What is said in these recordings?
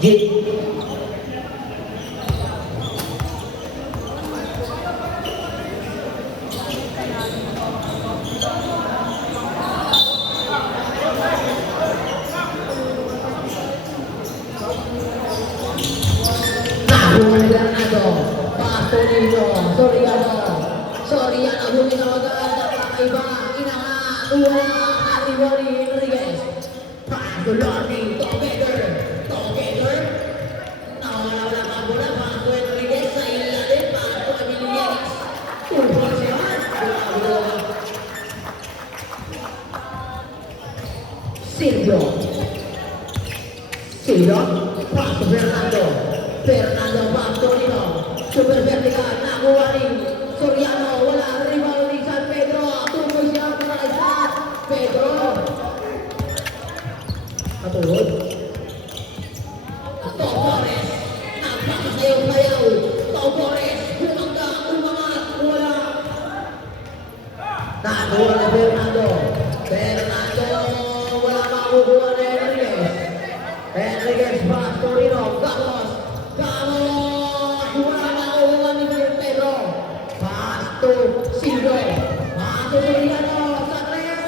Hit. Soriano huminawagan ang kakaiba, inangat, Aribori Rodriguez, Pagulani, together, nawala ka bola, Paco Rodriguez sa ilalim, Paco Emilianes, tumbol siya, Silvio, Paco Fernando Pastorino, super vertical, nakuha rin, Soriano, wala rebound ni San Pedro, tumbol siya para kay San Pedro. Katulad. Topores, napakasayaw-sayaw, Topores, umangat, wala. Nakuha na Fernando, wala makukuha na Enriquez, Pastorino, Gamos, wala makukuha ni Pedro. Pasto, Silvio, Pasto Soriano, sa tres!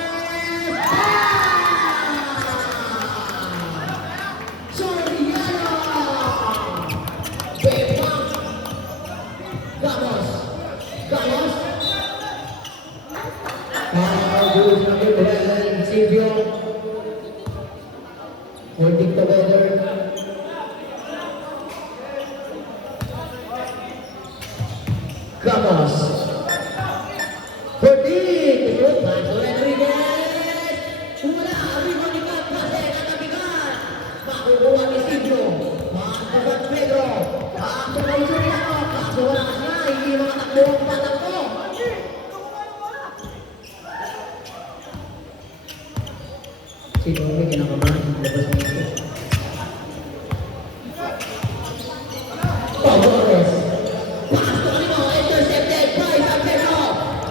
Soriano! Bepang! Gamos! Good na good, Silvio. Holding together. Gamos. Holding. Paso Rodriguez. Wala. Ribonikat. Pase. Nakabigat. Makukuha ni Silvio. Paso San Pedro. Paso kay Soriano. Paso wala ka siya. Hindi makatakbo ang patakbo. Sino may kinakabahan? Labas mo ito. Topores. Pasto kanino. Intercepted by San Pedro.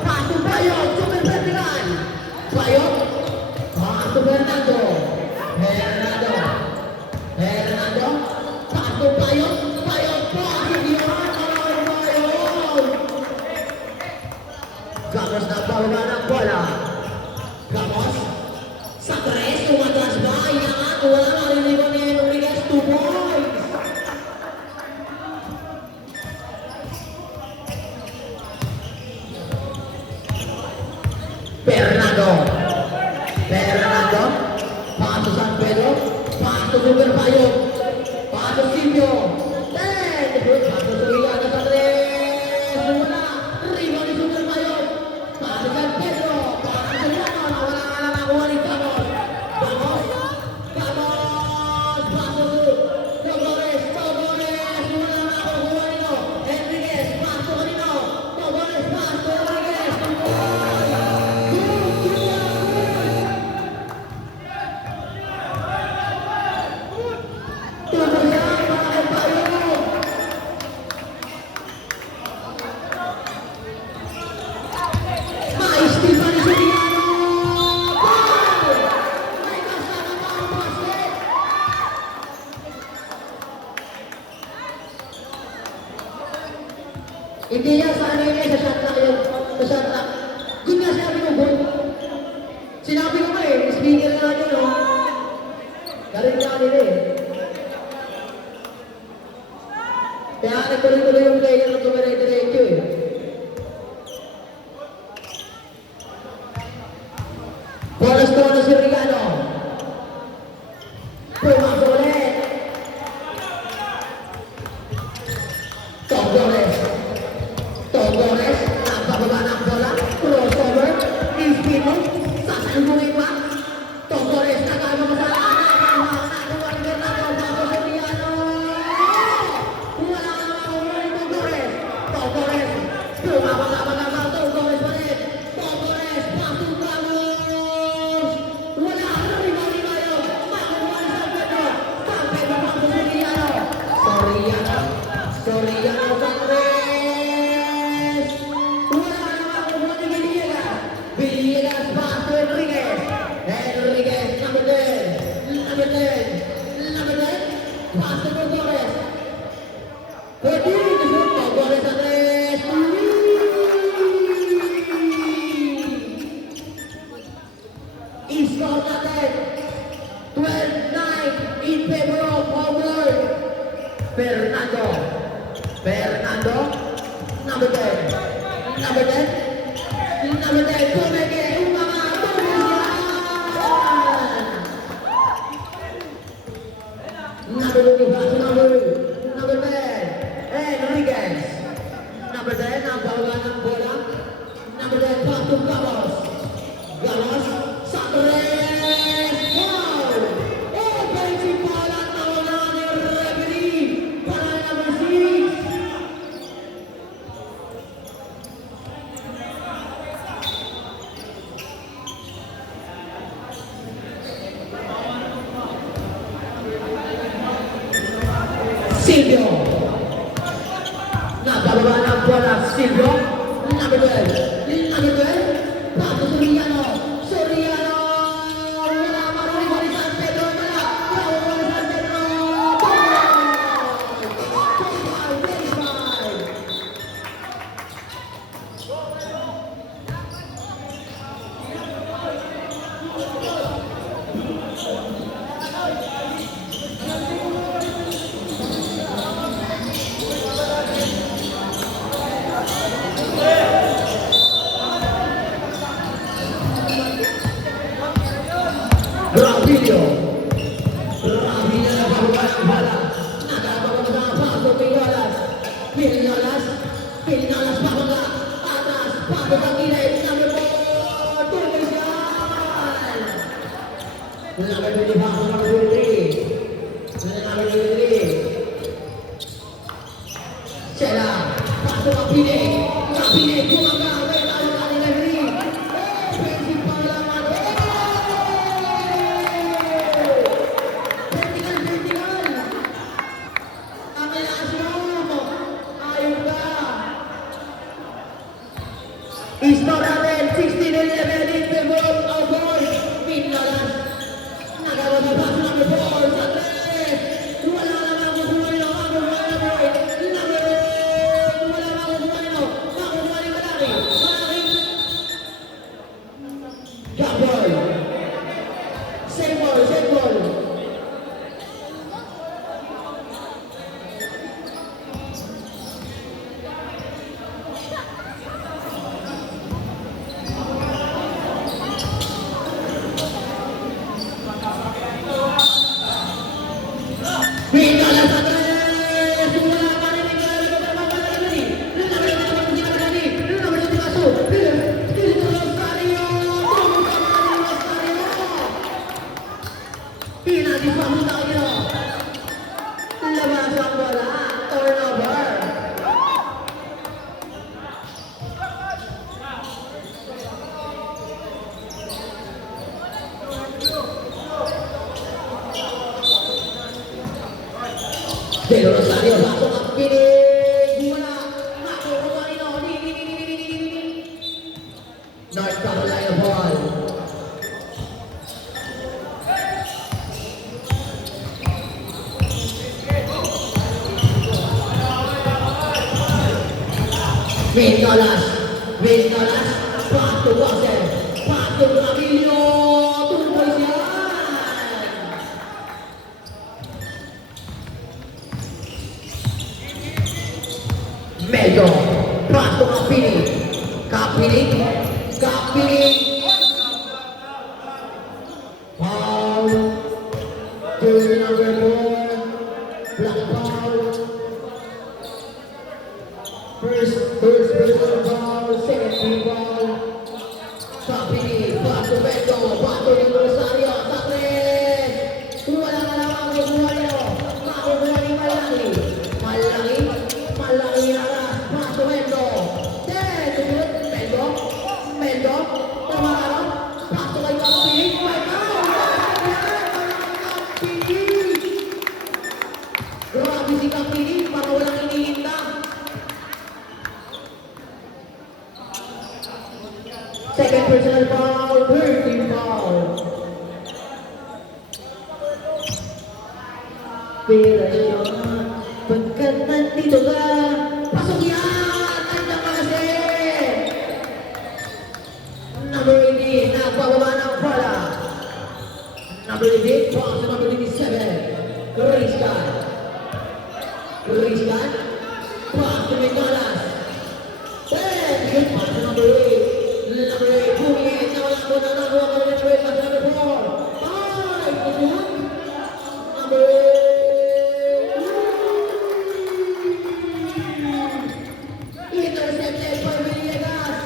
Pasto Bayok. Super vertical. Bayok. Pasto Fernando. Pasto Bayok. Gamos na bawala ng bola. Gamos. Sa tres, tumatras ba? Inangat, wala marinig ni Rodriguez, 2 points. Fernando, Paso San Pedro, Paso Super Bayok, Paso Silvio, Paso Soriano sa tres, wala, rebound ni Super Bayok, Paso San Pedro, Paso Soriano, nawala ka lang nakuha ni Gamos, Topores, wala nakuha nito, Enriquez, Paso kanino, Topores, Paso Rodriguez, hindi niya sa ano yun, sa shot lock yun. Sa shot lock. Doon nga sinabi ko, boy. Sinabi ko nga speaker nga yun, no? Galing nga nila Kaya nagtuloy-tuloy yung player na tumiray-diretso Bolas to na si Riano. Pumasok ulit. Topores, napababa ng bola, crossover, Ispino, sasalubungin pa, Topores, nagano mo sa lakas, nakuha ni Fernando, bago Soriano, wala na makuha ni Topores, Pasok Torres. Pwede, gusto ko. Torres Andres. Score natin. 12-9 in favor of Howard. Fernando. Fernando. Number 10. Number 10. Number 10. Tumeke. Umama. Tumisan. Number 25. Number 10. Enriquez. Number 10. Ang bawalan ng bola. Number 10. Patung Galos. Galos. Satres. Foul. Offensive foul at nawala ni referee. Para number 6. Silvio. Nababa ng bola. Silvio. Number 12. Number 12. Pato Soriano. Soriano. Wala marunong ni San Pedro. Wala. Wala ni San Pedro. Verify. Ravillo. Ravillo na bawa ng bola. Nagababa sa Pato Pinolas. Pinolas. Pinolas pababa. Atas. Pato ng gilid. Number 4. Tumisan. Number 25. Number 23. Number 23. Sela. Pato ng pinig. Kapinig. Kumaga. May tawag ni referee. Offensive foul naman. Score natin, 16-11 in favor of boys. Pinolas. Nagawa sa pass number 4 sa 3. Wala namang kukuha nyo. Makukuha na boy. Number 8. Wala namang kukuha nyo. Makukuha ni Malaki. Malaki. Gaboy. Same ball, same ball. Pinolas sa 3. Wala pa rin ni Galo. Number 2 kaso. Dito Rosario. Pinag-isang tayo. Labas ang bola. Turnover. Pero Rosario pasok ang pinig. Wala. Nakuha rin ako. North Carolina ball. Pinolas. Pinolas. Pato Bosel. Pato Ravillo. Tuloy siya. Meldo, Pato Kapinig, Kapinig, Kapinig. Foul, jersey number 4, black foul. First personal foul, second team foul. Kapinig, Pato Meldo, Pato Rosario, sa 3. Wala ka naman kukuha nyo. Makukuha ni Malaki. Malaki, Malaki na. Pato Meldo. 10. Meldo. Meldo. Tumakaro. Pato kay Kapinig. May foul. Kapinig. Grabe si Kapinig. Para walang inihinda. Second personal foul. Third team foul. Pera siya. Dito ka. Pasok yan. Tandang malasin. Number 18. Napababa ng bola. Number 18. Pass to number 27. Christian. Christian. Pass to Nicolas. Then, good pass to number 8. Number 8. Bumingit. Nawala ko na nakuha ko ng number 8. Pass to number 4. Ay, good. Number 8. Intercepted by Villegas.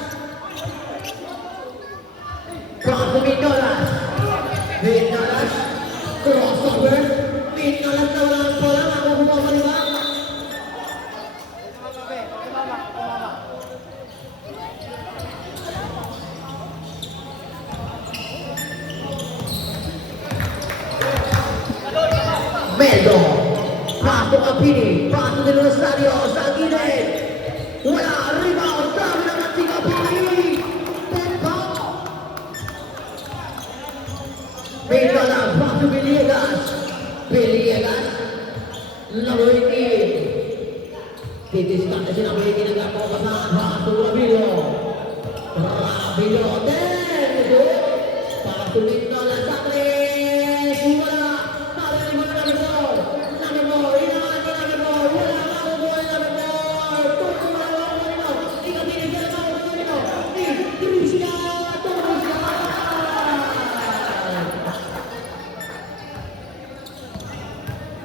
Pass to Nicolas. Nicolas. Crossover. Nicolas na wala ang bola. Makukuha pa rin ba? Meldo. Paso Capini. Paso de Rosario. Sa gilid. Wala. Rebound. Dami naman si Capini. Tempo. Nicolas. Paso Villegas. Villegas. Number 18. Titiskan na sila. May ginagawa ko kasama. Paso Rabilo. Rabilo. Then. Paso Nicolas. Sa tres. Wala.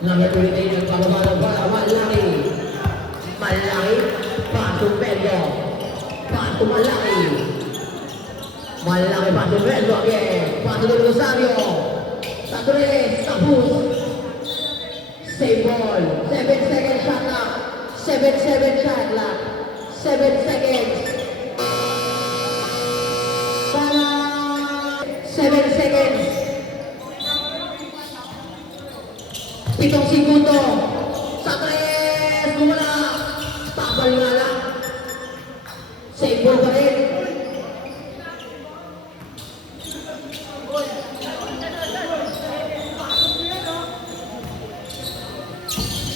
Number 28 ang pababa ng bola, Malaki. Malaki, Paso Pedro. Paso Malaki. Malaki, Paso Pedro again. Paso del Rosario. Sa 3, tapos. Save ball. 7 seconds shot clock. 7 shot clock. 7 seconds. 7 seconds. 7 segundo. Sa 3. Gumala. Tapal nga lang. Save ball pa rin.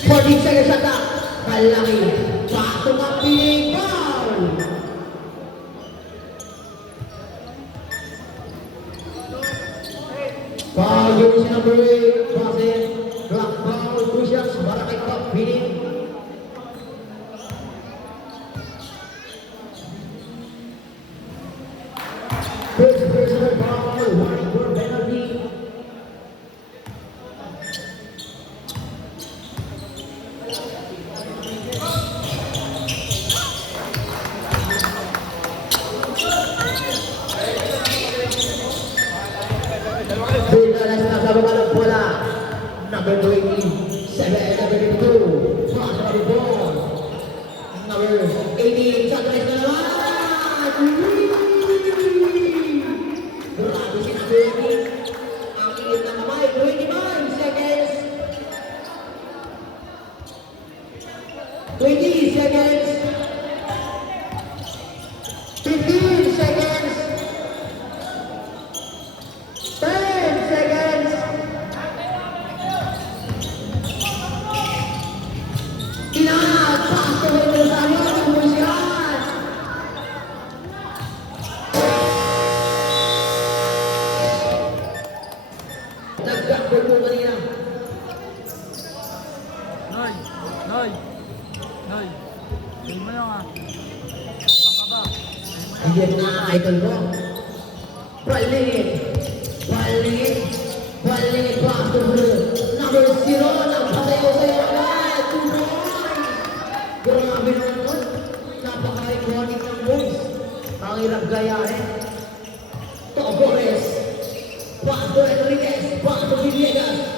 14 seconds shot clock. Malaki. Paso Capini. Foul. Foul yung si number 8. Basin. Black foul. Crucial. Para kay Capini. First personal foul. Warning for penalty. Villegas na sa baba ng bola. Number 27, number 22. Pass na rin ball. Number 18, sa 3 na naman. Grabe si number 18. Ang init na kamay. 25 seconds. 20 seconds. 15 seconds. 10 seconds. Inangat. Paso ng Rosario. Kumusyan. Nag-backboard mo kanina. Noy! Noy! Noy! Sabi mo lang ah. Saan ka ba? Hindi na idol mo. Balik. Balik. Balik. Paso mo. Number 0. Nagpasayaw-sayaw na. Tuloy. Grabe naman. Napaka-iconic ng moves. Ang hirap gayahin. Togores. Paso Enriquez. Paso Villegas.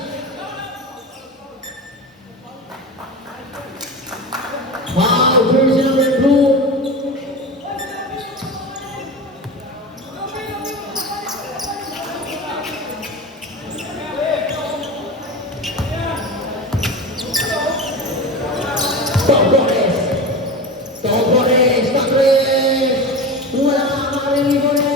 Wow, jersey number 2. Togores. Togores. Sa 3. Wala ka makaliligo na.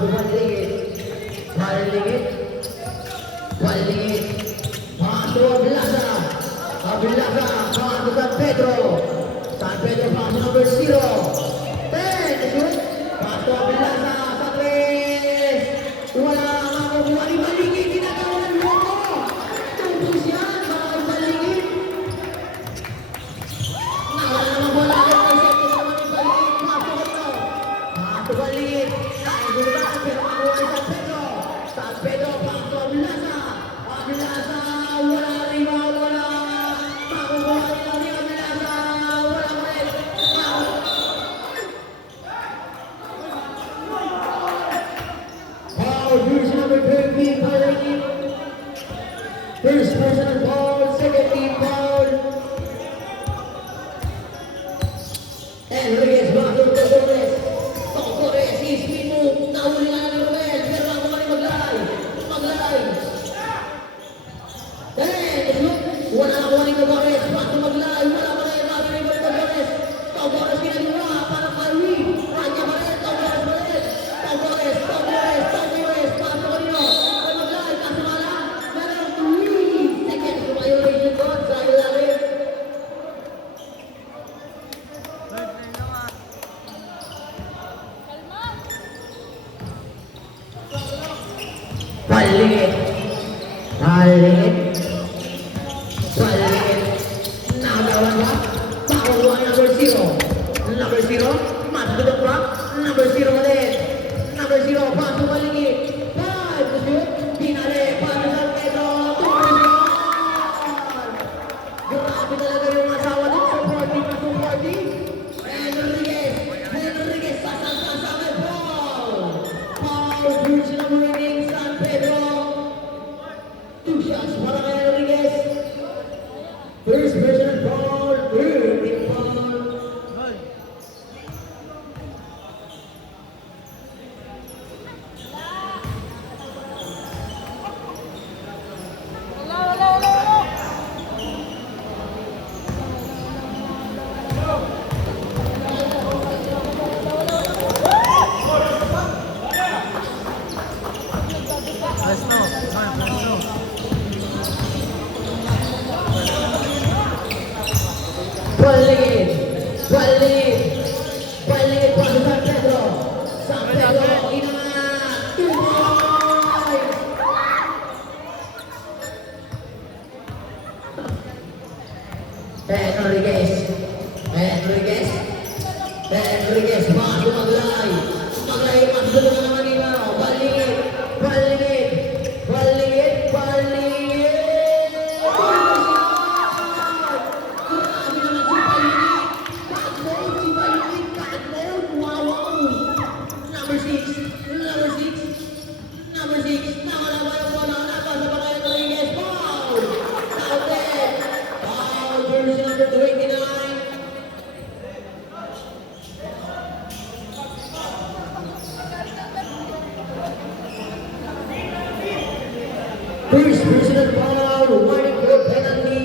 Paso Valingit. Valingit. Valingit. Paso Ablasa. Ablasa. Paso San Pedro. San Pedro paso number 0. 10. Shoot. Paso Ablasa sa 3. Wala makukuha ni Valingit. Tinatawanan mo ko. Tubos yan. Mga Valingit. Nawala naman bola. Balik, gulat, pero makuha ni San Pedro. San Pedro, paso Ablasa. Ablasa, wala rebound, wala. Makukuha ni Ablasa, wala ulit. Foul, jersey number 13, Valingit. First personal foul, second team foul. Enriquez, bago to Torres. Torres is minute. Nahuli nga ni Ruel. Pero ako kami maglay. Maglay. Wala ako ni Torres. Bago maglay. Wala pa rin. Bago ni Torres. Torres ginagawa. Para Kalwi. Kanya pa rin. Torres pa rin. Torres. Bago kanino. Ay maglay. Kaso wala. Meron 3 seconds. Violation doon sa ilalim. Valingit. Nagawan ba? Pakuha number 0. Number 0. Matutulog ba? Number 0 ulit. Number 0. Paso Valingit. 5 to shoot. Pinali. Paso San Pedro. 2 Grabe talaga yung asawa din. Supporting. Enriquez. Sasal. Foul. Jersey number 18. San Pedro. 2 shots para kay Enriquez. First personal foul. Third team foul. Let's go. Valingit paso San Pedro. San Pedro, inangat. 2 points. Enriquez, paso maglay. Paso na naman ina. Valingit. Number 6. Nawala ba yung bola? Napasa pa kay Enriquez. Foul. Counted. Foul. Jersey number 29. First personal foul. Warning for penalty.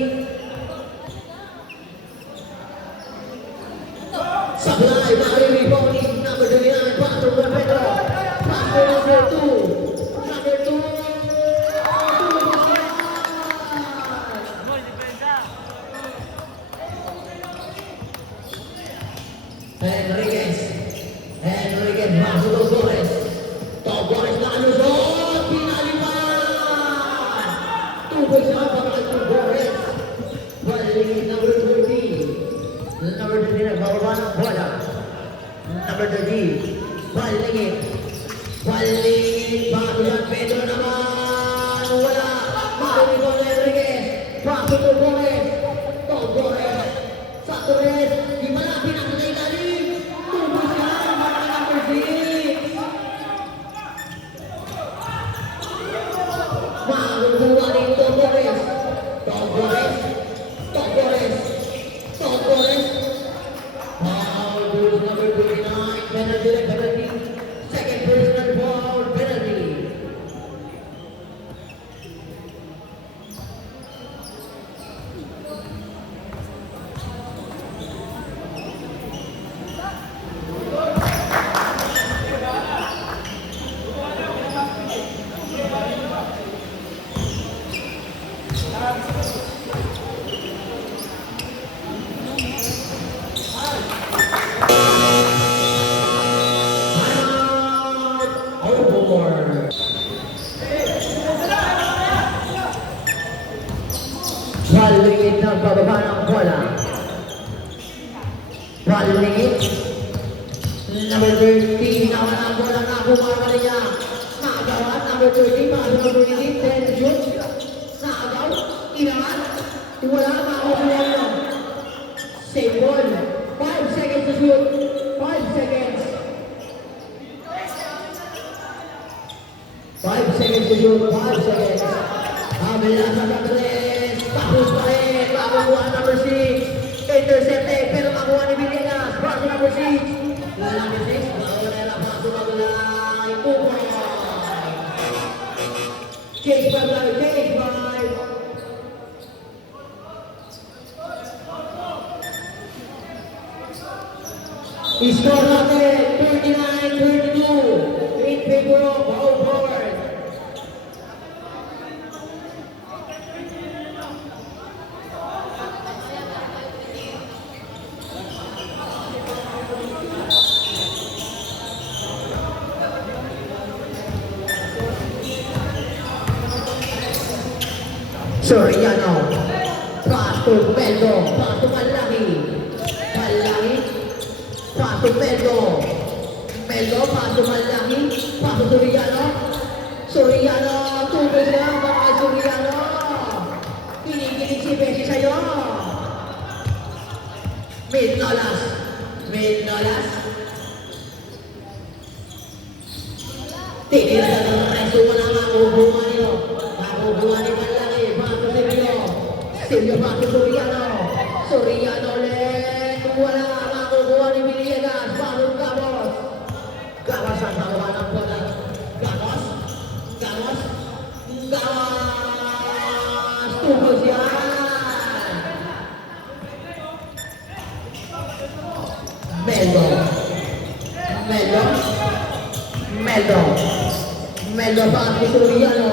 Sablay. Rebound ni number 29. Paso San Pedro. Paso number 2. Enriquez, masuk ke Torres. Torres na alusot, pinalipan. Tubig sa kapag Torres. Valingit number 30. Number 30 na bababa ng bola. Number 30. Valingit, bago San Pedro naman. Wala. Marinig ko na Enriquez. Pasok to Torres. Sa Torres. Di malapit ang nailalim. Tubos yan. Mga number 6. Maguguha rin Torres. Foul to number 29. Penalty. Second personal foul. Penalty. bola. 1 minute. Number 30, nawala ang bola na bumawa niya. Naagaw at number 30, pasok number 18, 10 shoot. Naagaw, inangat. Wala ang makakuha niyo. Save ball. 5 seconds to shoot. 5 seconds. 5 seconds to shoot. 5 seconds. Habila sa Andres. Tapos pa rin. Makukuha number 6. Intercepted. Pero makuha ni Villegas. Pasok number 6. Wala number 6. Wala na pasok number 9. Pupoy. Chase 5 lang. Chase 5. Score natin, 39-32 in favor of Howard. Soriano, pasok Pedro, pasok Malaki, pasok Pedro, pasok Malaki, pasok Soriano, tuloy siya mga Soriano, kinikilig si Bessie sa'yo. Minolas, tinira sa ng preso mo na makubuha niyo, ni Malaki, pasok Silvio, pasok Soriano ulit, wala makukuha ni Villegas, pasok Gawas ang tawa ng bola. Gawas. Tugos yan. Meldo pa ang Soriano.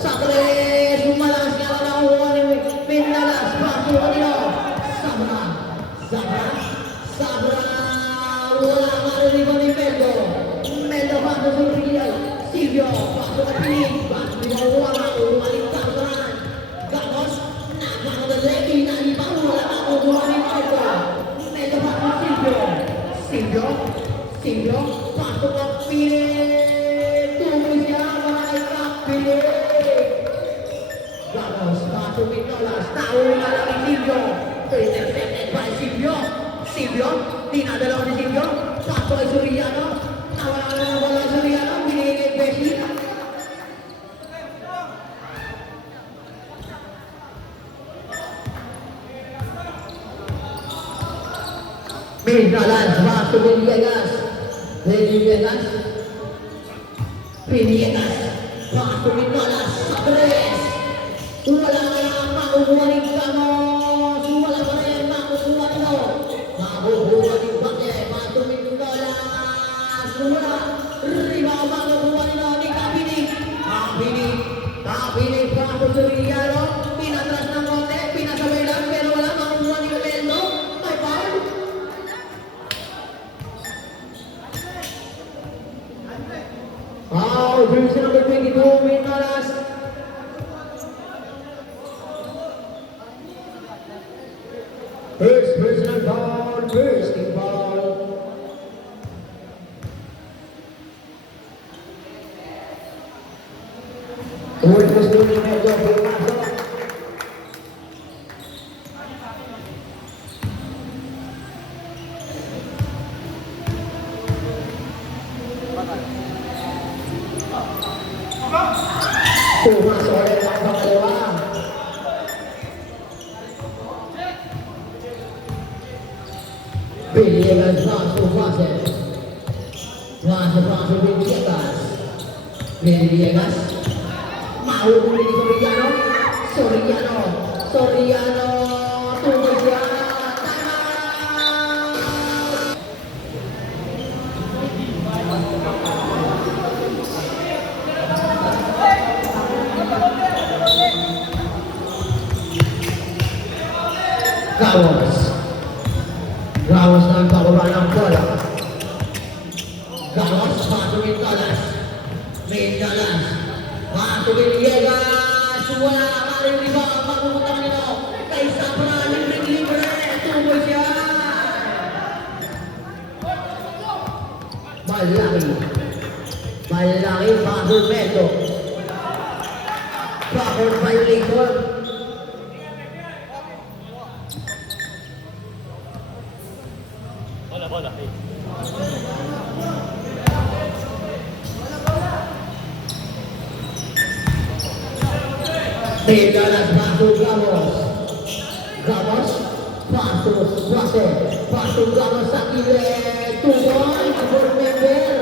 Sa tres, bumalas niya lang ang uwan ni Pinalas. Pasok nila. Sabra. Wala marinig ni Meldo pasok Soriano. Silvio, pasok at pinig. Pasok nila ang uwan. Umalik tasan. Gatos. Nakakadaleki. Nalipaw. Wala makukuha ni Meldo. Meldo pasok Silvio. Pasok at pinig. Pasok Minolas, nauna lang ni Silvio. Intercepted by Silvio, dinadalaw ni Silvio. Pasok ay Soriano. Nawala na ng bola Soriano. Binigay Bessie. Minolas, pasok Villegas. Pasok Minolas sa tres. Wala ka na makukuha ni Gamos. Wala ka na yung makukuha nito. Makukuha ni Bake. Pasok Minolas. Wala. Rebound makukuha nito ni Kapinig. Pasok Soriano. Pinatras ng konti. Pinasabay lang. Pero wala makukuha ni Meldo. May foul. Jersey number 22, Minolas. First personal foul, first team foul. Ulit ko sa ulit medyo, pasok. Pumasok ulit ang pangalawa. Villegas pasok. Villegas. Mahuhuli ni Soriano. Tungkol siya. Gawas ng pababa ng bola. Gawas, pasok Minolas. Pasok Villegas. Wala ka rin iba. Mapupunta nito. Kay Sabra, libre. Malaki. Malaki, Bago Medo. Proper violation. Bola. Nidalas Bago Gamos. Gamos. Pasok, pasok Gamos sa kilid. Tuloy, for member.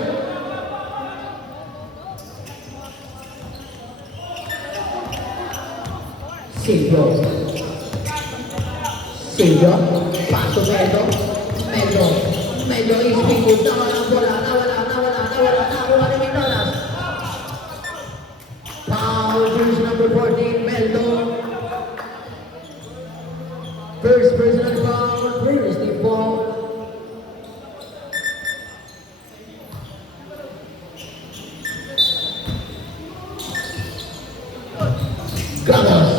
Silvio, pasok Medo, ispikot, nawala ang bola, nakuha ni Mendolas. Foul, jersey number 14, Meldo. First personal foul, first team foul. Gamos.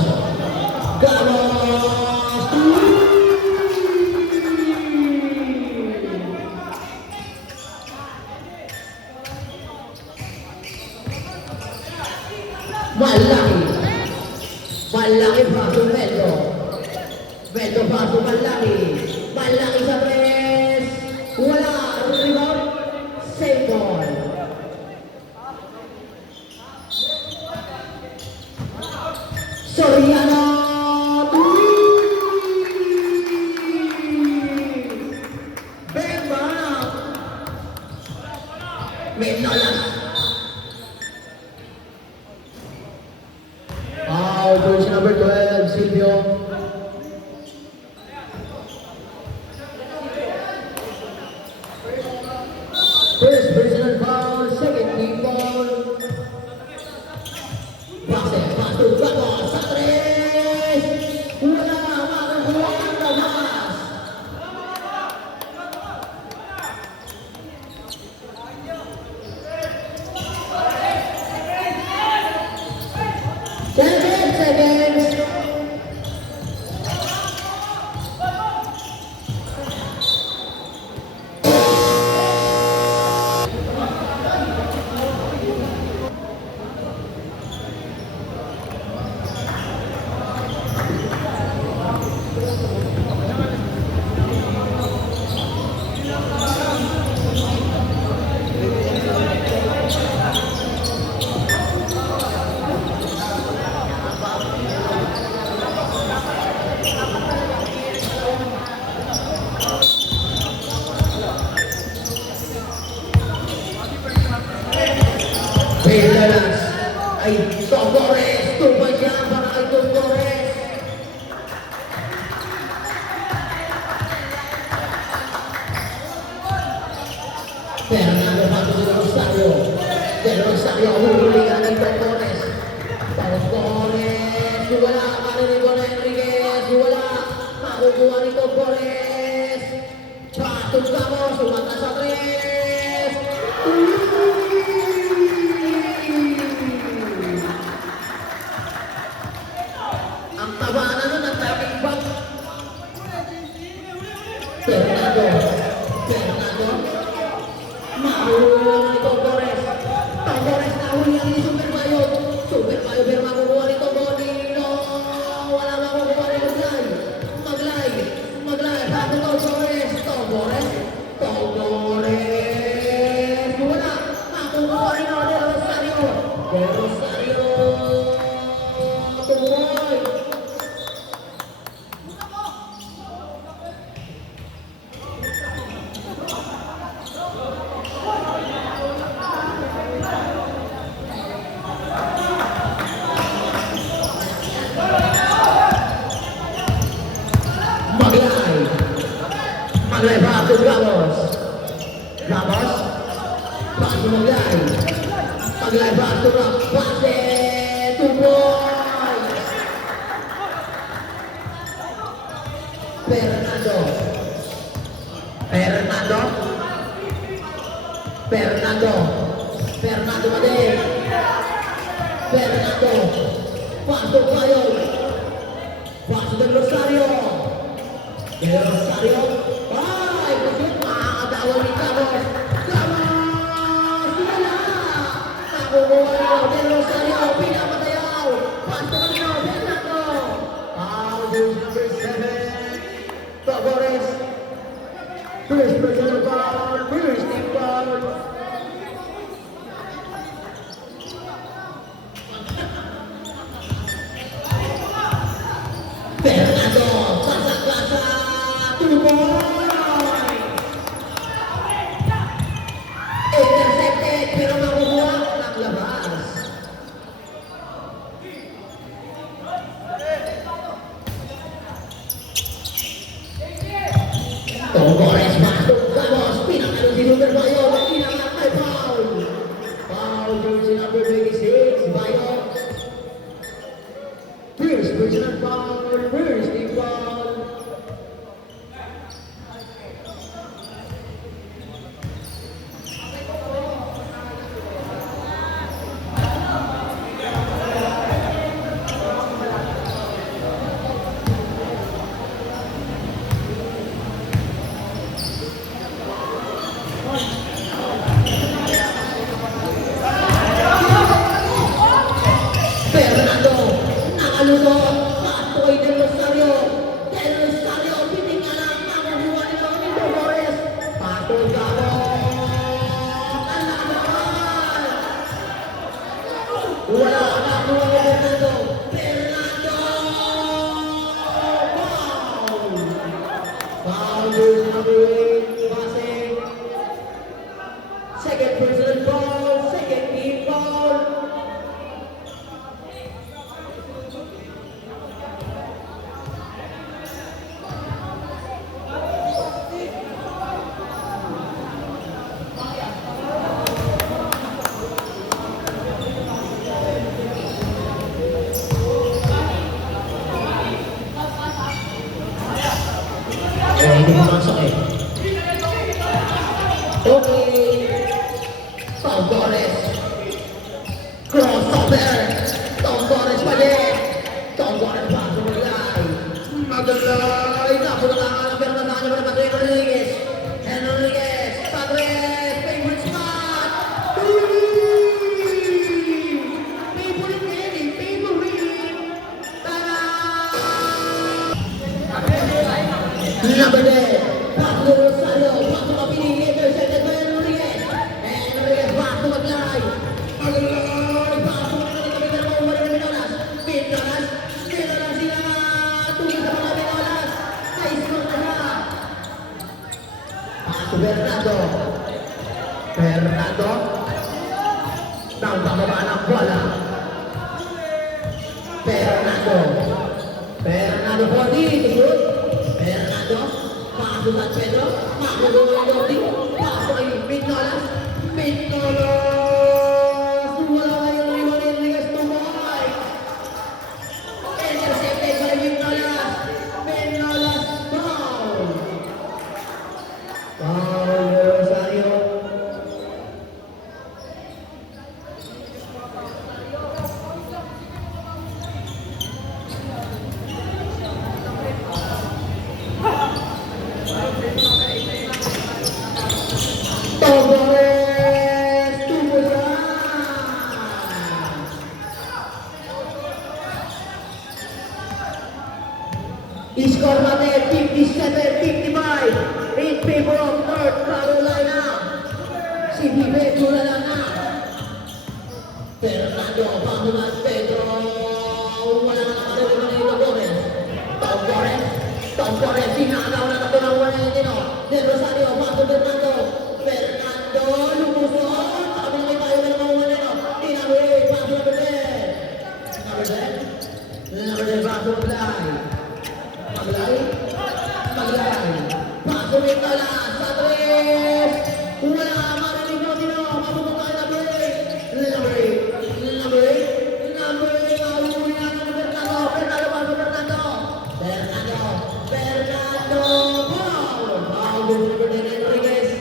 Malaki Bago Meldo. Meldo Bago malaki sa press. Wala, rebound. Save ball. Soriano. Bemba. Menolas. Jersey number 12, Silvio. First personal foul, second team foul. Pasok Gamos sa tres. Wala, makakuha ang labas. Seconds. Nidalas ay Togores. Tumbay siya para kay Togores. Fernando Pato de Rosario. Huhulihan ni Togores. Wala. Marinig na Enriquez. Wala. Makukuha ni Togores. Pasok Gamos. Sumata sa tres. Ang tawanan nun, ang timing back. Fernando. Makukuha ni Togores. Nahulihan ni Super Mayo pero makukuha ni Togorino. Wala makukuha ni Maglay. Bago Togores. Wala. Makukuha ni De Rosario. Tumoy. Maglay Bago Gamos. Bago Maglay Bago pase. Tumoy. Fernando Madej. Pasok Mayo. Pasok del Rosario. Ay, makakadawa ni Gamos. First personal foul, first team foul. Fernando, pasa, tuloy! Intercepted, pero makukuha ng labas. Tongores masuk, Gamos, pinakalo si Lugar Bayo, pinakal ay foul. Foul, jersey number 26, Bayo. First personal foul, first team foul. Fernando, nakalusot, patuloy Del Rosario. Del Rosario, piningalan, makukuha nila ni Dolores. Patuloy Gamos, ang laban! Wala na kuha ni Fernando. Fernando! Foul! Foul, jersey number 8, passing. Second personal foul, second team foul. Hindi pumasok eh. Okay. Tongores. Crossover. Tongores pa din. Tongores pa. Sumalay. Magalay. Napunangan ang Fernando para Patrick Rodriguez. Enriquez. Patrick. Favorite spot. Favorite game. Favorite. Tara! Number 10, Pablo Rosario, pasok ang pinili, intercepted by Enriquez. Enriquez, pasok maglay. Maglay, pasok na rin kami ng mga umarin ng Minolas. Minolas sila. Tugis sa mga Minolas. Na-score na siya. Pasok Fernando. Fernando. Down pababa ng bola. Fernando. Fernando 40, to shoot. Fernando, pasok at Pedro, makulong ang Jordi, pasok kay Minolas, wala kayong rival ni Enriquez tumoy. Intercepted by Minolas, foul. Foul, Rosario. Tongores, tubusan. Score natin 57-55 in favor of North Carolina. Si Vive tulala na. Fernando, Pamulas, Pedro. Wala na nakatulog na yung Gomez. Tongores, sinagaw na ito ng Valentino. Del Rosario, pasok Fernando. Fernando, lumusot. Sabi na may tayo na mga Valentino. Tinawid, pasok number 10. Number 10, pasok Maglay. Pasok Nicolas, sa 3. Wala, marinig mo dito. Pasok tayo number 8. Number 8. Ahuli na ng Fernando. Foul, number 10, Enriquez.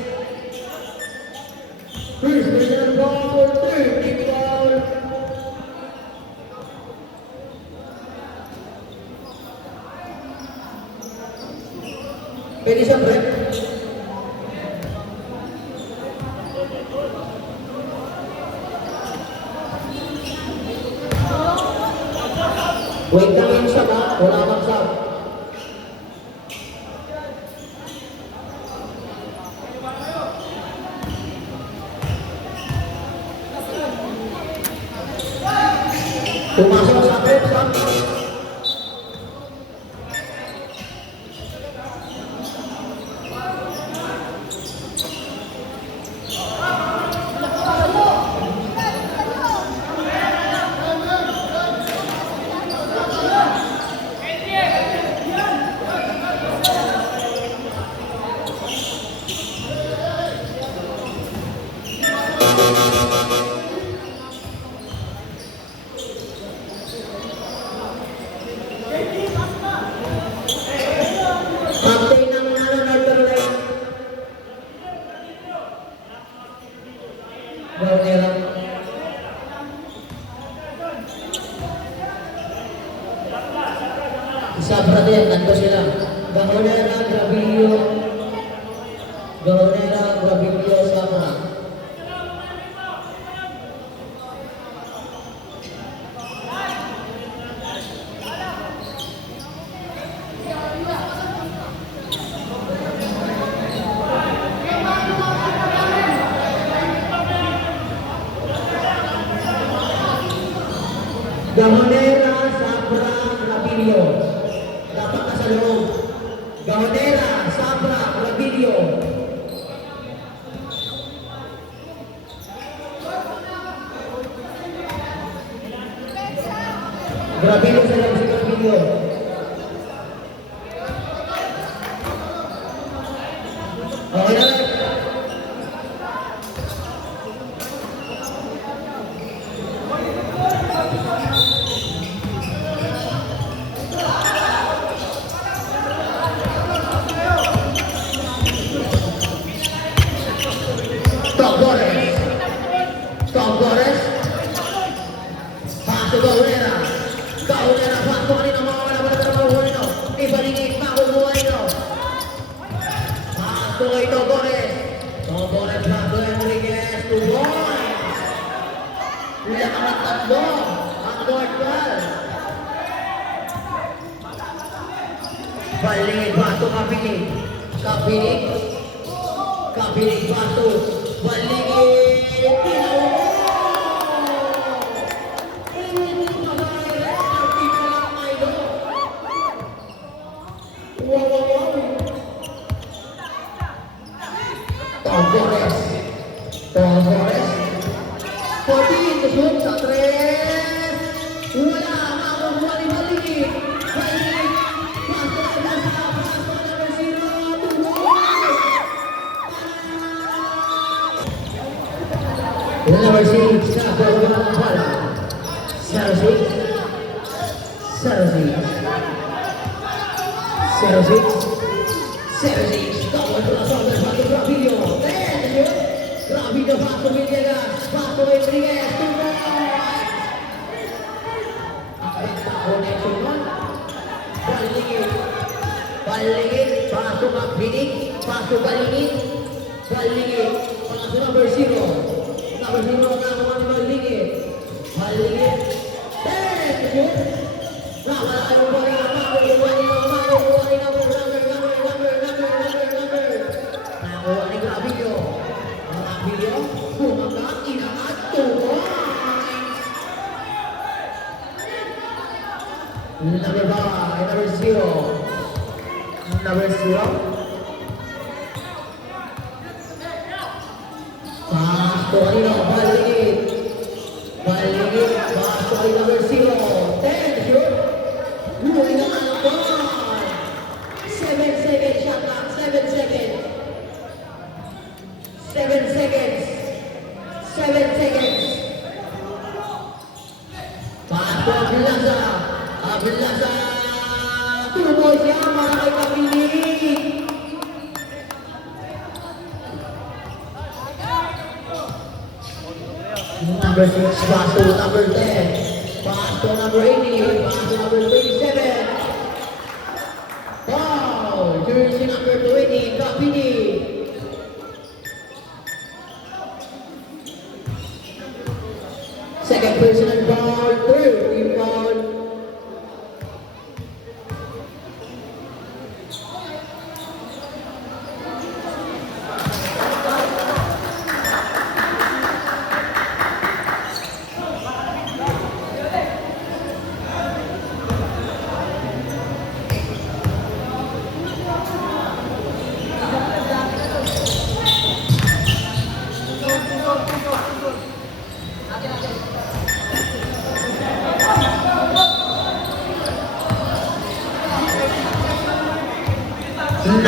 First personal foul, third team foul. Pwede siya break. Wait lang yung sub ha, wala kang sub. Pumasok sa prep, sa captain ng North Carolina. Gaunera. Isa pa din, nandun sila. Gaunera, Gravillo. Gaunera, Gravillo, Sabra. Gaunera, Sabra, Gravillo. Dapat ka sa loob. Gaunera, Sabra, Gravillo. Gravillo sa loob si Gravillo. Okay na lang. Togores. Togores. Paso Gaunera. Gaunera, paso kanina mga wala na mahuhuli no. Ibalingit, makukuha nyo. Paso kay Togores. Togores, paso Enriquez. Tuboy. Kuya ka ng tatlo. Ang Northwell. Balingit, paso Kapinig. Kapinig. Kapinig, paso. Balingit. Tinaw. Togores. Togores. 14 to shoot sa 3. Wala. Makukuha ni Balingit. Balingit. Pasok na sa paso number 0. Tuloy. Number 6. Sa Gaunera ng bala. 06. 06. 06. Tawag na sa mga bago Gravillo. Gravillo, paso Villegas. Paso Enriquez. Tuloy. Ang connection mo. Balingit. Balingit. Paso Kapinig. Paso Balingit. Balingit. Paso number 0. Number 0 na mga ni Balingit. Balingit. Nakala kayo ba na makukuha ni number. Nakuha ni Gravillo. Gravillo, bumagat, inaat, tuloy. Number 5, number 0. Number 0. Pasto kanino, Balingit. Balingit, pasto kay number 0. 10, shoot. Huli na ang ball. 7 seconds, shot clock, 7 seconds. 7 seconds. 7 seconds. Pasto Abilasa. Abilasa. Tuloy siya para kay Kapinig. Number 6, paso number 10. Paso number 18. Paso number 27. Wow! Jersey number 20. Kapinig. Second personal foul, third team foul.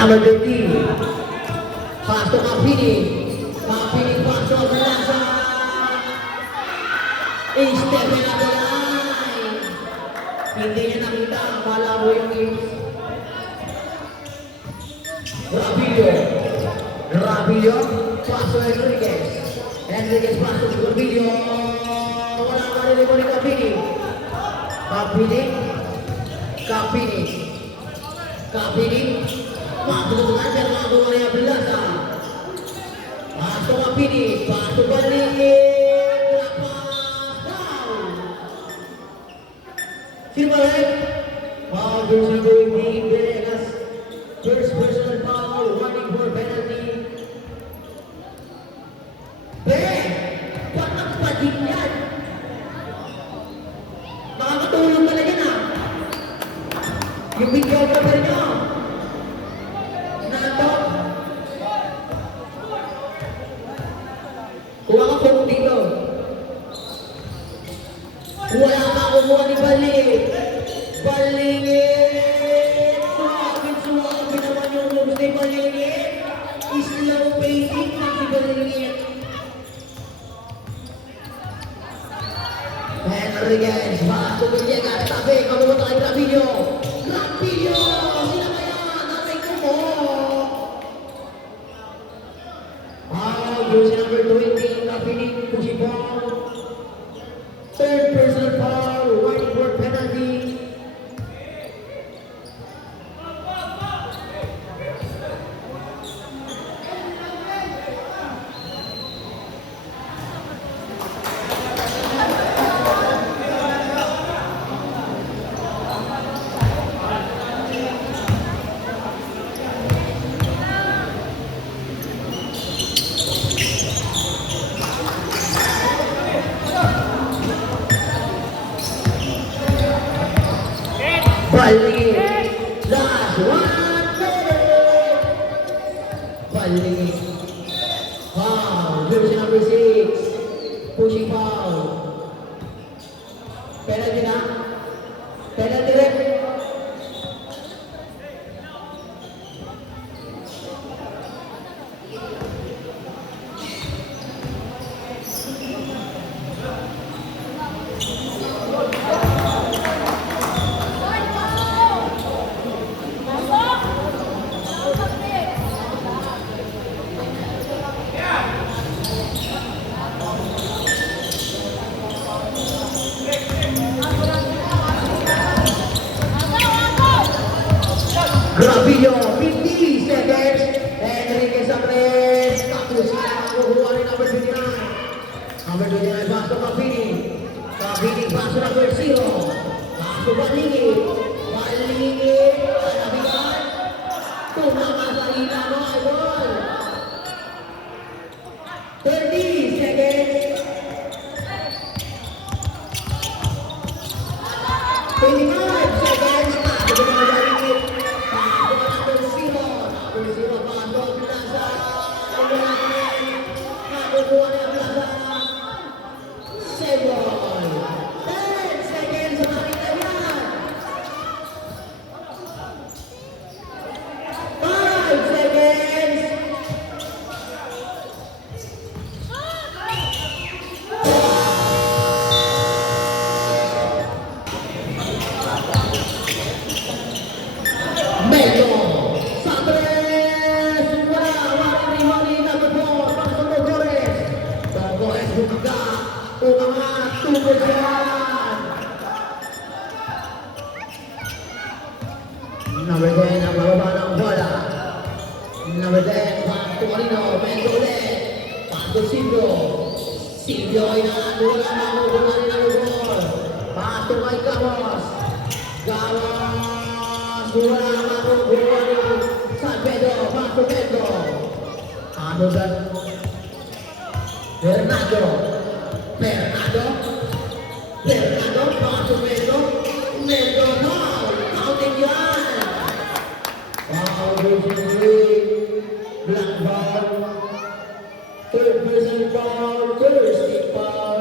Number 13. Pass to Mapini. Mapini pass to Aguilasa. Step in at the line. Hindi niya nakita. Malabo yung team. Rabillo. Pass to Enriquez. Enriquez pass to Rabillo. Wala ka rin mo ni Capini. Capini. Matulungan pero magawa niya Aguilasa. Pass to Capini. Pass to Balingin. Foul. Sino ba rin? Foul versus David Venegas. First personal foul. Running for penalty. Ba't nagpadik yan? Makakatulong talaga na. Yung video ka pa rin nyo. Nato. Kuha ka kung dito. Wala ka kumuha ni Balingin. Suwagin naman yung moves ni Balingin. Slow pacing na si Balingin. Enriquez, baso Villegas, tabi, kamuha kay Rabillo. Sila kaya, natay ko mo. Jersey number 20, Capini, pushing ball. Third personal foul, white for penalty. Balingin, last 1 minute. Balingin, foul, jersey number 6, pushing foul. Penalty na, penalty rin. Rabillo, 50 seconds. Enriquez Abres. Tapos na makukuha rin number 29. Number 29, paso Capini. Capini, paso number 0. Paso Balingin. Kanabigan. Tumama sa ina mo, idol. 30 seconds. 25 seconds. Paso na Balingin. Number 10 ang bababa ng bola. Number 10, Pato Marino, Menzo ulit. Pato Silvio ay wala na makukuha rin ang gol. Pato kay Gamos. Wala na makukuha rin. San Pedro, Pato Pedro. Ano ba? Bernardo, Pato Pedro. Menzo foul. Counting yan. Black ball, third person foul, thirsty foul.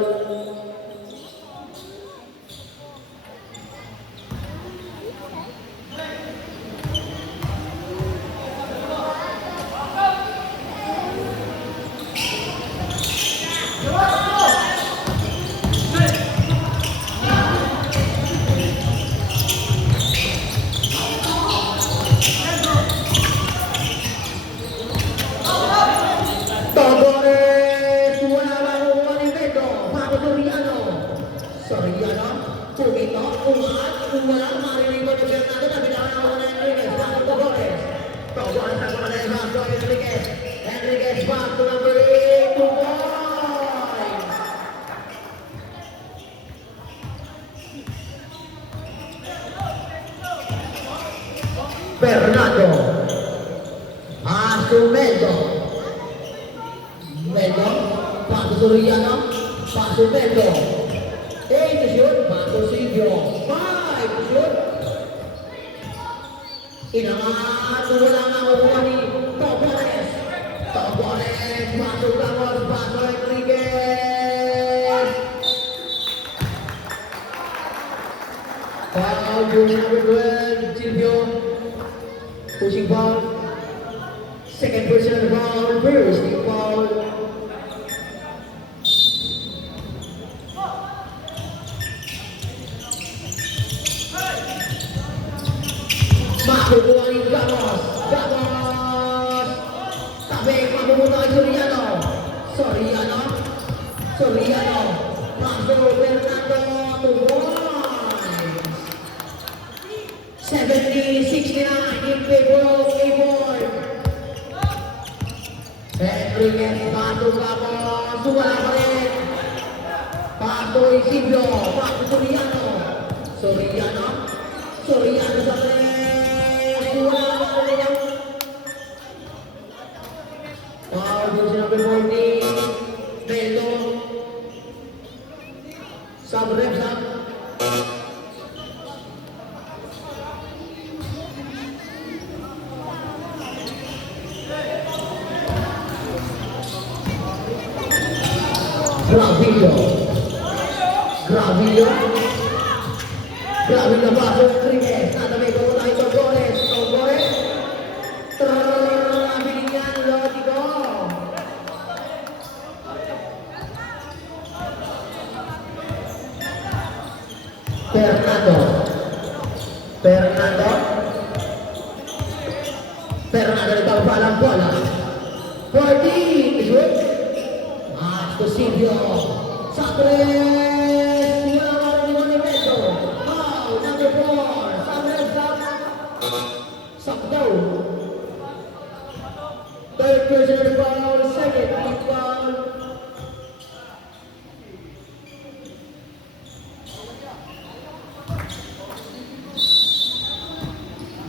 Togores! Wala ba kukuha ni Beto? Paco Soriano. Soriano. Pumito. Umat. Wala. Marinig ko ni Fernando na binawan ako na Enriquez. Paco Togores. Togores ang mga naiba. Enriquez. Enriquez back to number 8. 2 points. Fernando. Asumendo. Mendo. Paco Soriano. Paso Mendo. 8 to shoot. Paco Silvio. 5 to shoot. Inangat. Wala nga kukuha ni Togores. Togores. Paso Ramos. Paso Enriquez. Foul. Junior number 12. Silvio. Pushing foul. Second personal foul. First team foul. Makukuha ni Gamos. Gamos. Tabi. Makukuha kay Soriano. Soriano. Soriano. Paso Fernando. 2 points. 70-69 in favor of Avon. Enriquez, Pato Gamos, wala pa rin. Pato Isidro, Pato Soriano. Soriano, Soriano sa tres, wala pa rin. Wow, dun si number 14, Bello. Sub-rep, sub. Gravillo. Gravillo. Gravillo Paso Enriquez. Natabi ko muna ito Togores. Togores. Binigyan. Lotito. Fernando. Fernando. Fernando ito palang bola. 14. Shoot. Marco Silvio. Sa tres. Wala naman ni Beto. Foul. Number 4. Samuel Zap. Sakdaw. Third personal foul. Second team foul.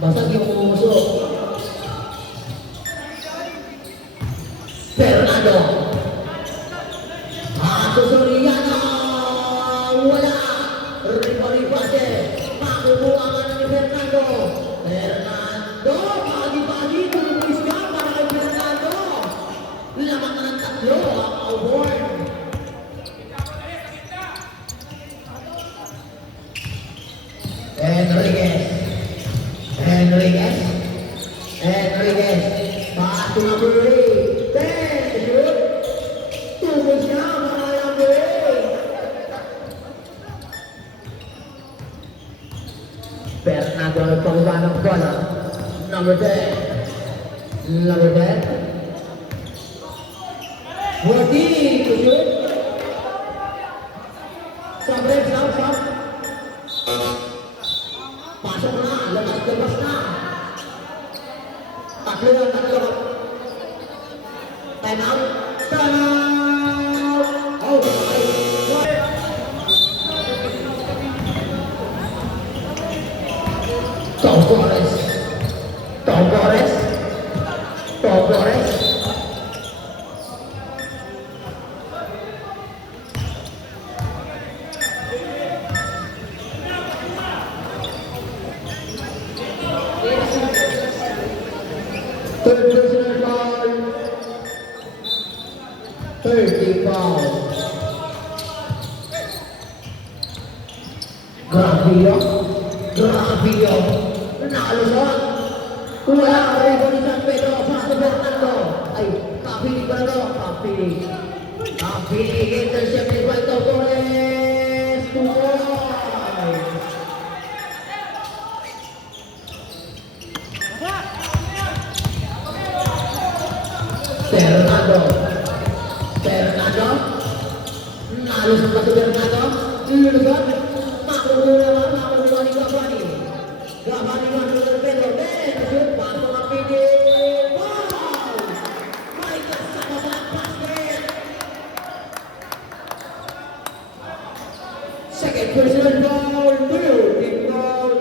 Basag yung uso. Fernando. Paso Soriano. Wala. Ripa-ripase. Makukuha ka na ni Fernando. Fernando. Pagi-pagi. Tumulis ka para kay Fernando. Lamang na ng tatlo. Ang award. Enriquez. Enriquez. Enriquez. Paso number 8. 10. Shoot. Tubos siya. Mga number 8. Fernando nagpakuha ng bola. Number 10. Number 10. 14 to shoot. Sabre, sab. Pasok na. Labas na. Tatlo. Time out. Time out. Okay. Togores. Togores. Togores. Third personal foul. 30 foul. Gravillo. Gravillo. Nalusot. Wala ka rin ko ni San Pedro. Paso Fernando. Ay, kapilig ba ito? Kapilig. Kapilig. Intercepted by Togores. 2 points. Fernando. Nalusot pa si Bernardo. Lulusot. Makukuha ni Gabani. Gabani ng Pedro. Then, shoot. Pasok ang pili. Wow! May kasama ba ang basket? Second personal foul. Team foul.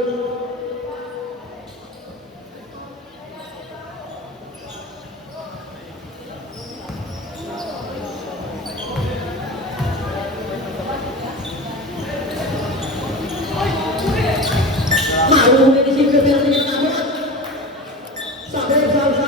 Mahuli ni Silvio pero hindi nakabot. Sabi, sabi.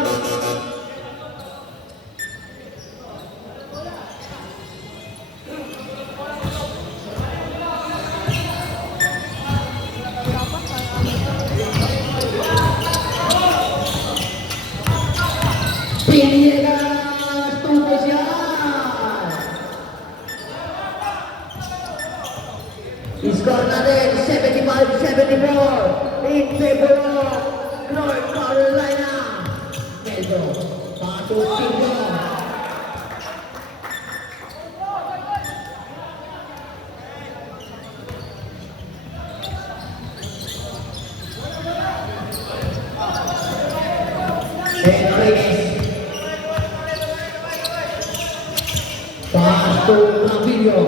Pilihan! Tungkol siya! Score natin, 75-74 in favor of North Carolina. Meldo, pasok Silvio. Enriquez. Pasok Rabillo.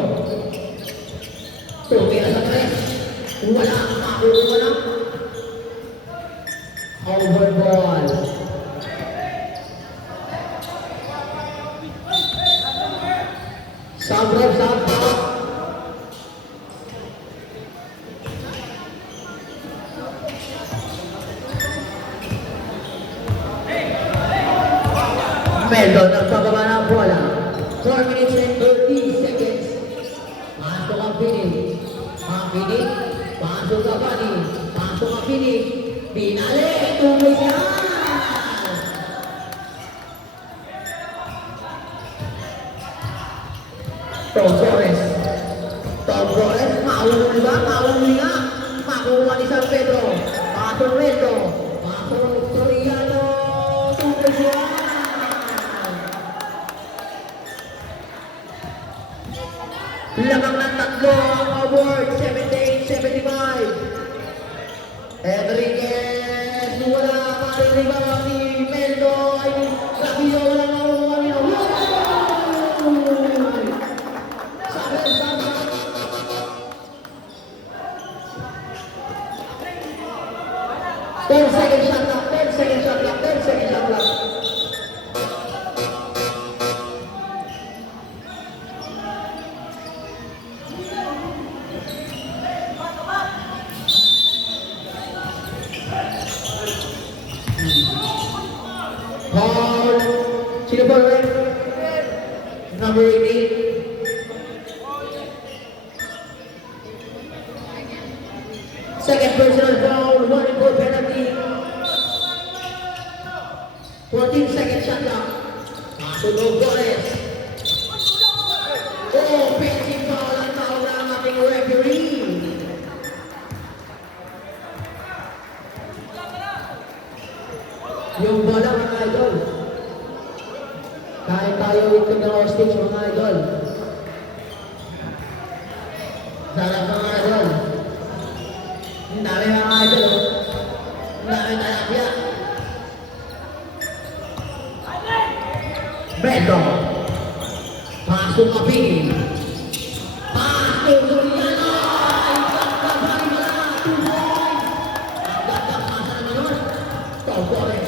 Tumira sa tres. Wala. Makukuha na. Over ball. Sabrap. Meldo, nagpababa ng bola. 4 minutes and 30 seconds. Pasok ang Pini. Pasok ang Bani. Pasok ang Pini. Pinali. Tuloy siya. Tom Flores. Maulong ba? Makuha ni San Pedro. Pasok Rendo. Pasok Soriano. Tuloy siya. Lamang ng tatlo ang award, 78-75. Enriquez, wala maririba ni Meldo, ay Rabio, wala makukuha ni Sabi. 10 seconds shot clock. Paul, sino ba rin? Number 18. Second personal foul, 1-4 penalty. 14 seconds shot clock. Sunog Flores. Offensive foul ang tawag ng ating referee. Yung bola mga idol. Kahit tayo ito ng hostage mga idol. Sarap mga idol. Ang dami mga idol. Ang dami talapya. Beto. Pasok ka Pini. Pasok Soriano. Ikakabari mga 2 points. Ang gandang pasa naman nun. Tom Flores.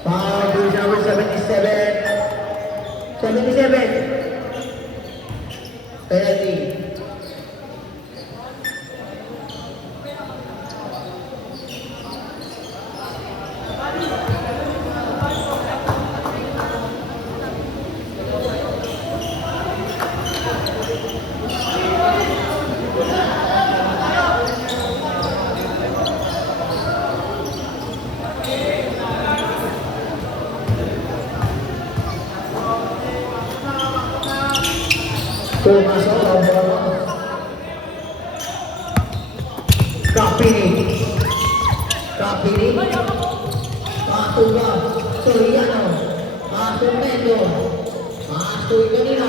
Foul to number 77. 77. Penalty. Pumasok ang bola. Kapini. Patuga. Soriano. Pasok Mendo. Pastoy kanina.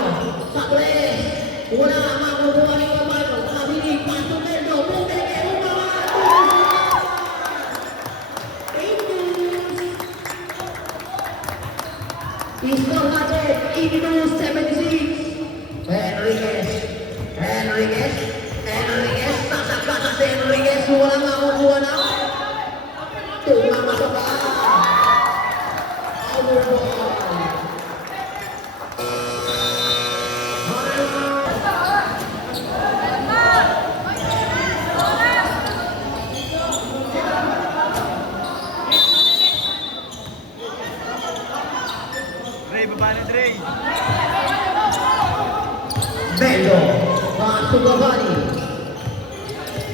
Sa tres. Wala makukuha ni Romano. Nakabili. Pasto Pedro. Bumeke. Umaman. Iskor natin. 82-76. Enriquez. Enriquez. Enriquez. Tasak-tasak si Enriquez. Wala makukuha na. Tumama sa pa. Overball. Dre, baba na Dre. Melo, paso Cavani.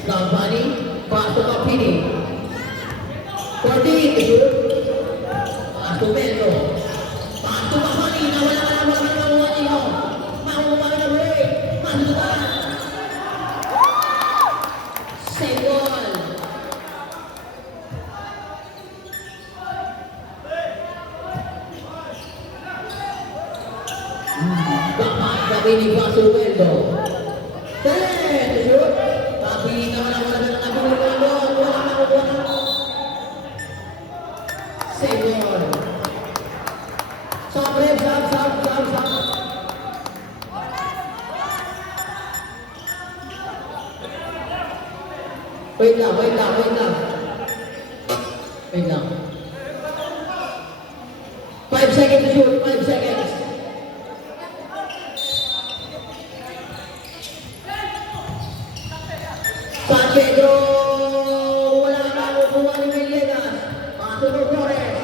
Cavani, paso Capini. Corti, paso Melo. Paso Cavani, nawala ka naman ng mga ino. Makuha ka na break. Paso ka. Save goal. Capini, paso Melo. Shoot. Capini naman ang wala ng Capini Melo. Wala makukuha na. Save goal. Stop. Wait lang. Wait lang. 5 seconds to shoot, 5 seconds. San Pedro, wala na makukuha ni Villegas. Paso to Torres.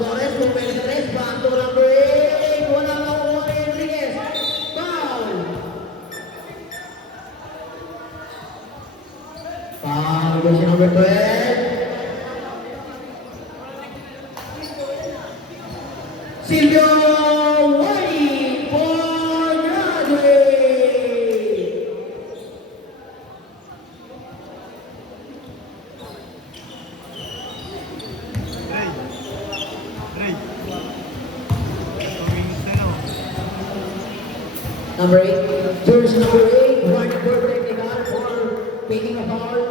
Torres, numero 3, paso number 8. Wala makukuha ni Enriquez. Foul. Foul ko si number 12. Silvio Wani for graduate. Dre. Pag-minus na no. Number 8, jersey number 8, running for technical for picking a foul.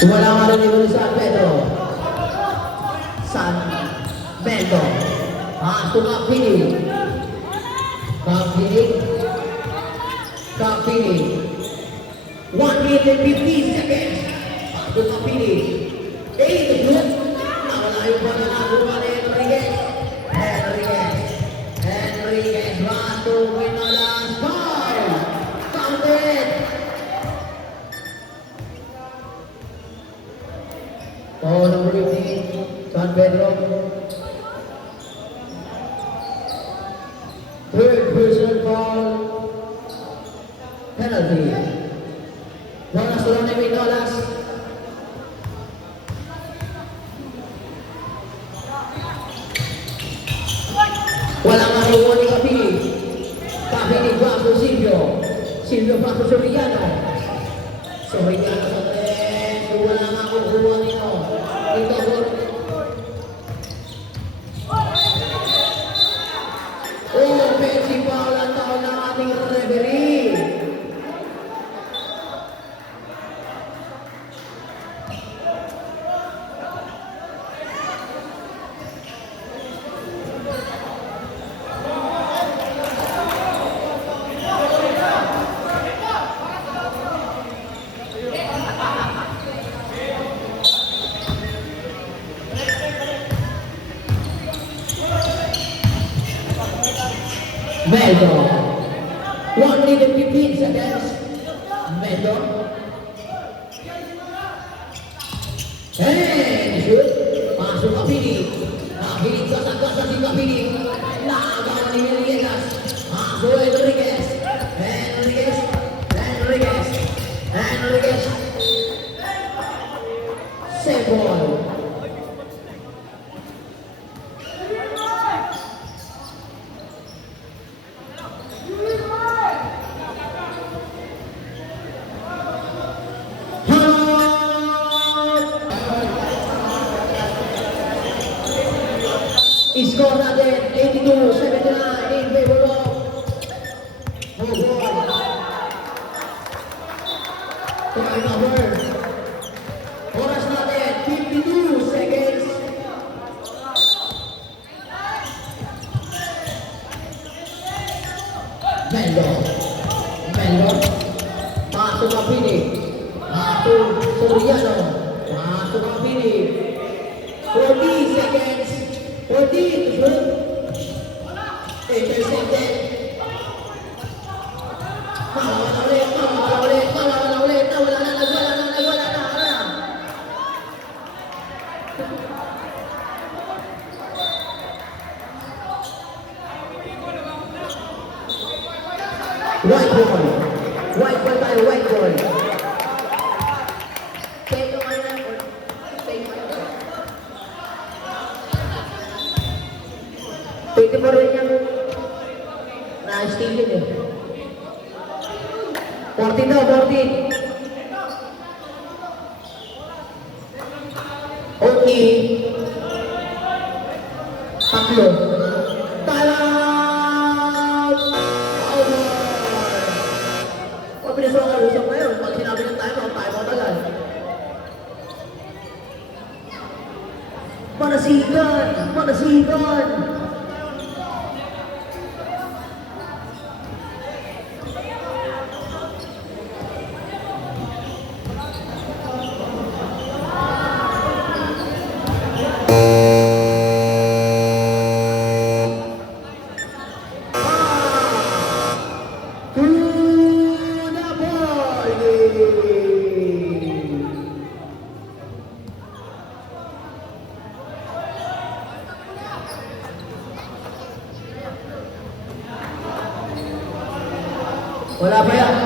Wala nga rin yung San Pedro. San Pedro. Paso Capini. Capini. 1 minute and 15 seconds. Paso Capini. 8 shoot. Nawala yung pagkakakuha ni Enriquez. Enriquez. Paso Quinolas. Foul. Counted. Oh, number 15, San Pedro. Third personal foul. Penalty. Bonus to Ronnie Vinolas. Walang makuha ni Capini. Capini paso Silvio paso Soriano. Soriano sa tres. Wala makukuha nito. Ito po. Offensive foul ang taon ng ating referee. Meldo. 1 minute 15 seconds. Meldo. And shoot. Pasok Capini. Capini kasagasa si Capini. Nakagawa ni Villegas. Pasok Enriquez. Save ball. Score natin, 82-79 in favor of Bohol. Turnover. Oras natin, 52 seconds. Melo. Pasok ang pili. Pasok Soriano. Pasok ang pili. 40 seconds. 40 to shoot. Intercepted. Nawala ulit. Nawala na. White ball tayo, white ball. Take mo kayo na. Take mo kayo. 24 rin yan. Na-steal yun eh. 14 daw, 14. Okay. Taklo. Mabilis mo ang usap ngayon. Pag sinabi ng time out agad. Manasigan! Wala pa yan.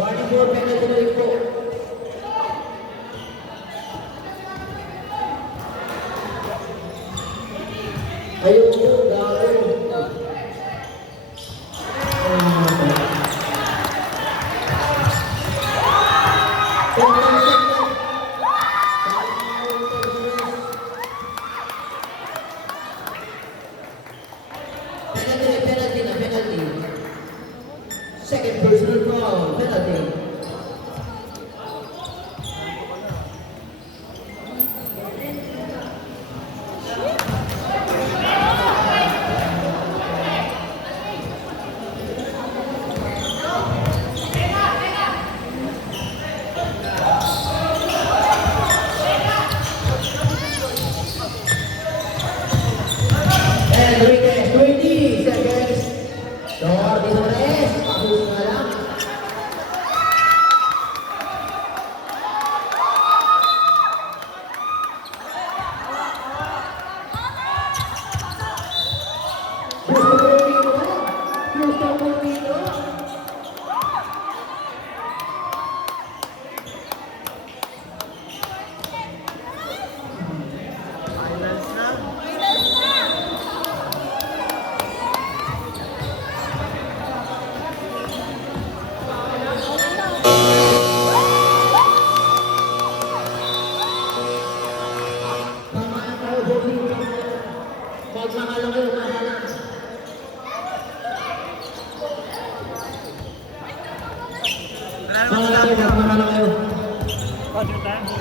Warning for penalty na rin po. Ayun po, gawin. Penalty. Second personal foul, penalty. And Enriquez, 20 seconds. Jordi Torres, bagus na lang. Gusto ko dito. Magmahal kayo, mahalan. Mahal kayo, magmahal kayo.